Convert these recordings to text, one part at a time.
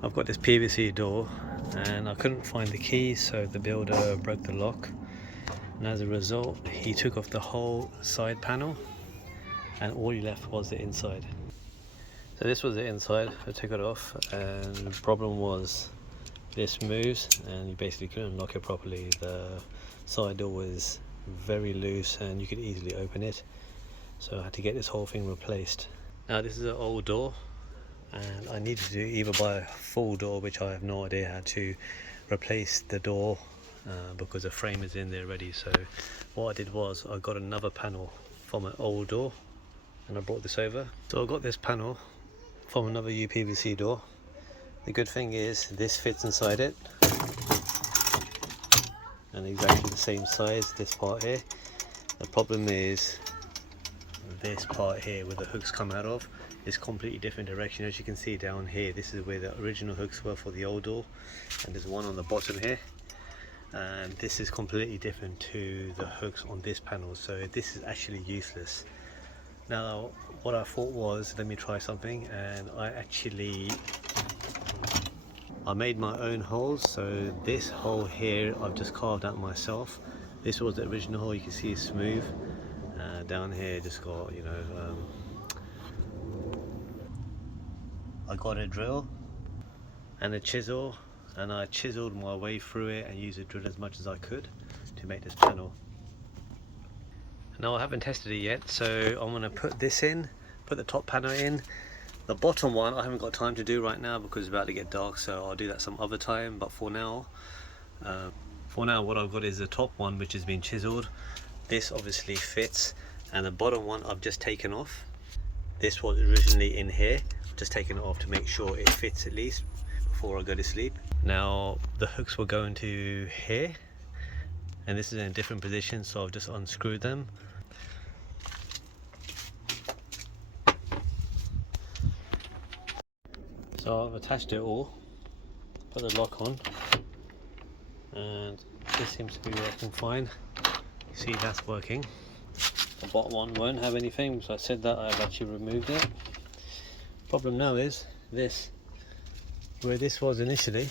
I've got this PVC door and I couldn't find the key, so the builder broke the lock, and as a result he took off the whole side panel and all he left was the inside. So this was the inside. I took it off and the problem was this moves and you basically couldn't lock it properly. The side door was very loose and you could easily open it, so I had to get this whole thing replaced. Now this is an old door and I needed to either buy a full door, which I have no idea how to replace the door because the frame is in there ready. So what I did was I got another panel from an old door and I brought this over. So I got this panel from another uPVC door. The good thing is this fits inside it and exactly the same size, this part here. The problem is this part here where the hooks come out of is completely different direction. As you can see down here, this is where the original hooks were for the old door, and there's one on the bottom here, and this is completely different to the hooks on this panel, so this is actually useless. Now what I thought was, let me try something, and I made my own holes. So this hole here I've just carved out myself. This was the original hole, you can see it's smooth. Down here just got, I got a drill and a chisel, and I chiseled my way through it and used a drill as much as I could to make this panel. Now I haven't tested it yet, so I'm going to put this in, put the top panel in. The bottom one I haven't got time to do right now because it's about to get dark, so I'll do that some other time. But for now what I've got is the top one, which has been chiseled. This obviously fits, and the bottom one I've just taken off. This was originally in here, I've just taken it off to make sure it fits at least before I go to sleep. Now the hooks will go into here, and this is in a different position, so I've just unscrewed them. So I've attached it all, put the lock on, and this seems to be working fine. You see that's working. The bottom one won't have anything, so I said that I've actually removed it. Problem now is this, where this was initially,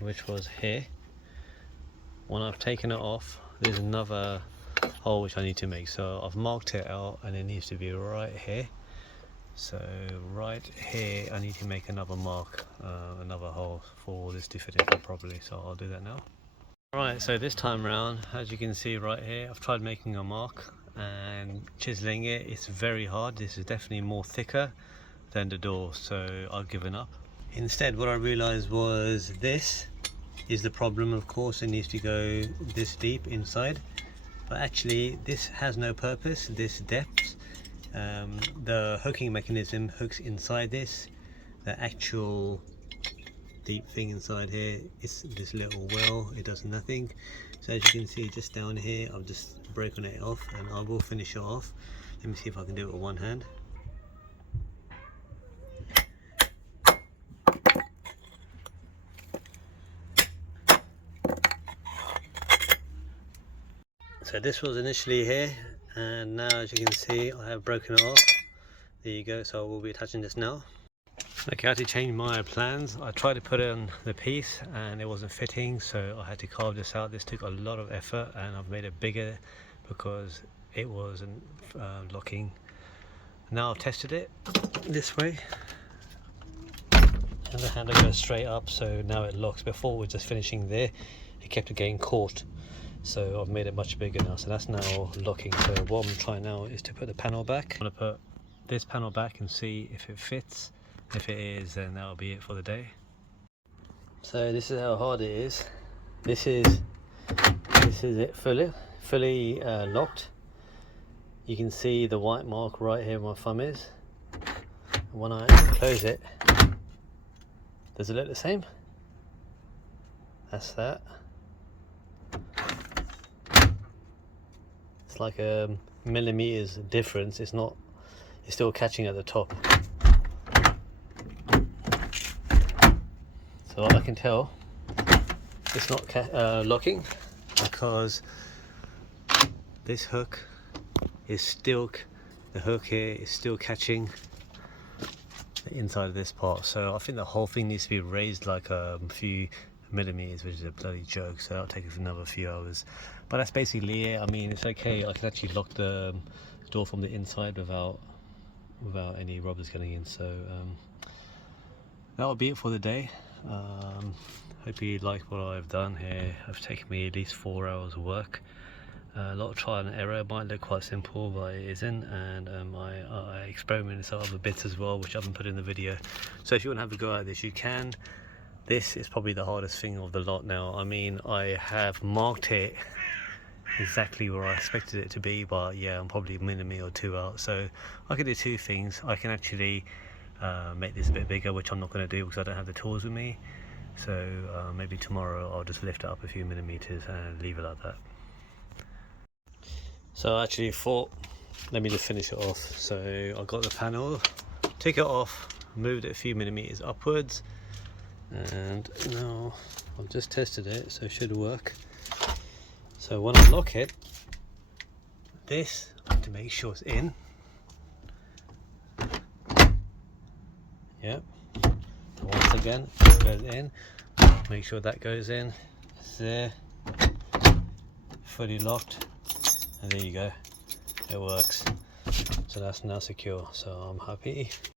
which was here, when I've taken it off, there's another hole which I need to make. So I've marked it out and it needs to be right here. So right here I need to make another mark, another hole for this to fit in properly, so I'll do that now. Right, so this time around, as you can see right here, I've tried making a mark and chiseling it. It's very hard. This is definitely more thicker than the door, so I've given up. Instead what I realized was this is the problem. Of course it needs to go this deep inside, but actually this has no purpose, this depth. The hooking mechanism hooks inside this. The actual deep thing inside here is this little well, it does nothing. So as you can see just down here, I've just broken it off and I will finish it off. Let me see if I can do it with one hand. So this was initially here, and now as you can see I have broken it off. There you go, so I will be attaching this now. Okay, I had to change my plans. I tried to put it on the piece and it wasn't fitting, so I had to carve this out. This took a lot of effort and I've made it bigger because it wasn't locking. Now I've tested it this way and the handle goes straight up, so now it locks. Before we're just finishing there, it kept getting caught. So I've made it much bigger now, so that's now locking. So what I'm trying now is to put the panel back. I'm going to put this panel back and see if it fits. If it is, then that'll be it for the day. So this is how hard it is. This is it fully locked. You can see the white mark right here where my thumb is. And when I close it, does it look the same? That's that. It's like a millimeters difference. It's still catching at the top. So I can tell it's not locking because this hook is still, the hook here is still catching the the inside of this part. So I think the whole thing needs to be raised like a few millimeters, which is a bloody joke, so that'll take us another few hours. But that's basically it. I mean, it's okay. I can actually lock the door from the inside without any robbers getting in. So that'll be it for the day. Hope you like what I've done here. It's taken me at least 4 hours of work. A lot of trial and error. It might look quite simple, but it isn't. And I experimented some other bits as well, which I haven't put in the video. So if you want to have a go at this, you can. This is probably the hardest thing of the lot now. I mean, I have marked it exactly where I expected it to be, but yeah, I'm probably a millimeter or two out. So I can do two things. I can actually make this a bit bigger, which I'm not going to do because I don't have the tools with me. So maybe tomorrow I'll just lift it up a few millimeters and leave it like that. So I actually thought, let me just finish it off. So I got the panel, took it off, moved it a few millimeters upwards, and now I've just tested it, so it should work. So when I lock it, this, I have to make sure it's in. Yep. So once again, it goes in. Make sure that goes in. It's there, fully locked, and there you go. It works. So that's now secure. So I'm happy.